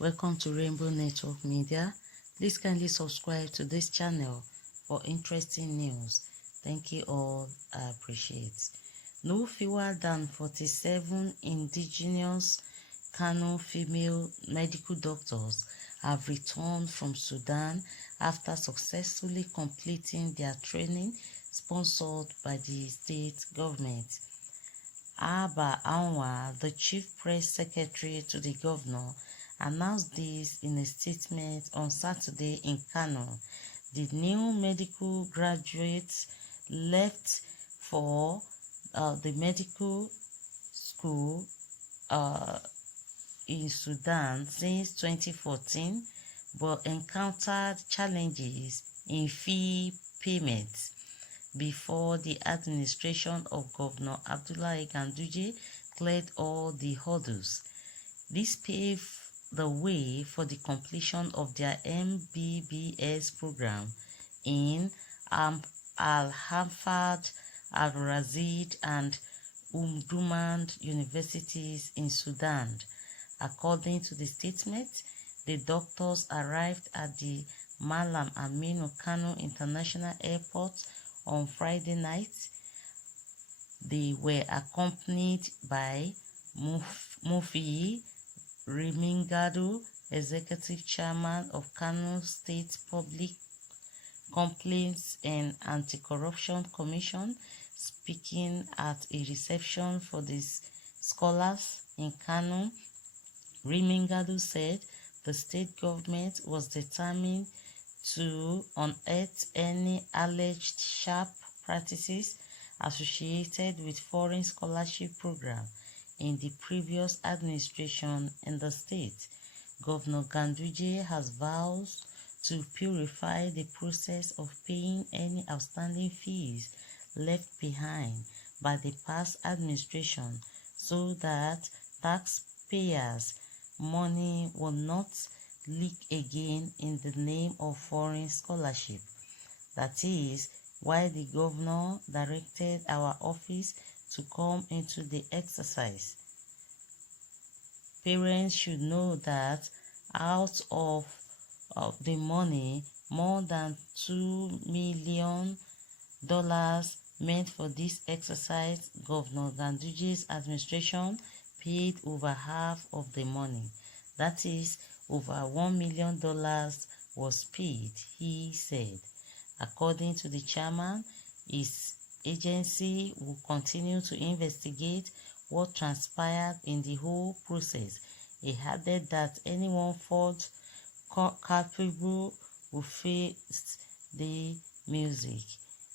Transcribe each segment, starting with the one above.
Welcome to Rainbow Network Media. Please kindly subscribe to this channel for interesting news. Thank you all. I appreciate. No fewer than 47 indigenous Kano female medical doctors have returned from Sudan after successfully completing their training sponsored by the state government. Abba Anwar, the chief press secretary to the governor, announced this in a statement on Saturday in Kano. The new medical graduates left for the medical school in Sudan since 2014, but encountered challenges in fee payments before the administration of Governor Abdullahi Ganduje cleared all the hurdles. This paved the way for the completion of their MBBS program in Al-Hamfad, Al-Razid and Umdurman universities in Sudan. According to the statement, the doctors arrived at the Malam Aminu Kano International Airport on Friday night. They were accompanied by Mufi Rimingadu, Executive Chairman of Kano State Public Complaints and Anti-Corruption Commission, speaking at a reception for the scholars in Kano. Rimingadu said the state government was determined to unearth any alleged sharp practices associated with foreign scholarship program in the previous administration in the state. Governor Ganduje has vowed to purify the process of paying any outstanding fees left behind by the past administration so that taxpayers' money will not leak again in the name of foreign scholarship. That is why the governor directed our office to come into the exercise. Parents should know that out of the money, more than $2 million meant for this exercise, Governor Ganduje's administration paid over half of the money. That is, over $1 million was paid, he said. According to the chairman, his agency will continue to investigate what transpired in the whole process. He added that anyone found culpable will face the music.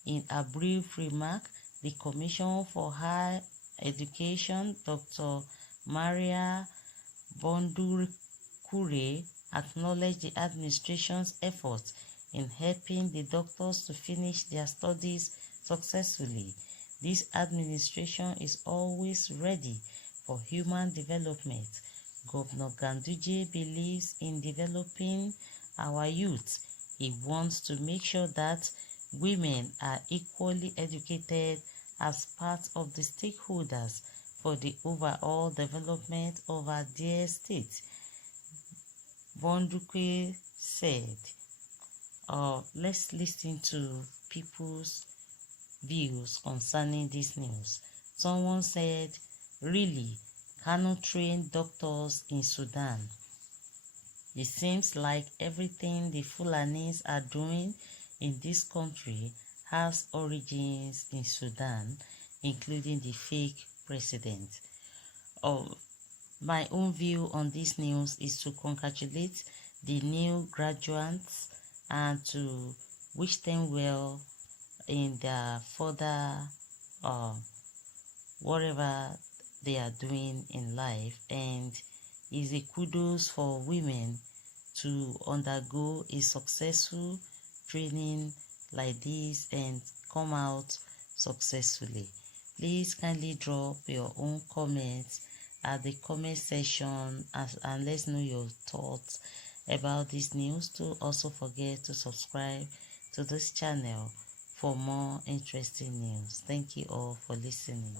In a brief remark, the Commission for Higher Education, Dr. Maria Bondurkure, acknowledged the administration's efforts in helping the doctors to finish their studies successfully. This administration is always ready for human development. Governor Ganduje believes in developing our youth. He wants to make sure that women are equally educated as part of the stakeholders for the overall development of our dear state, Bondukwe said. Let's listen to people's views concerning this news. Someone said, really, Kano trained doctors in Sudan. It seems like everything the Fulanis are doing in this country has origins in Sudan, including the fake president. My own view on this news is to congratulate the new graduates and to wish them well in their further whatever they are doing in life, and is a kudos for women to undergo a successful training like this and come out successfully. Please kindly drop your own comments at the comment section and let's know your thoughts about this news. Don't also forget to subscribe to this channel for more interesting news. Thank you all for listening.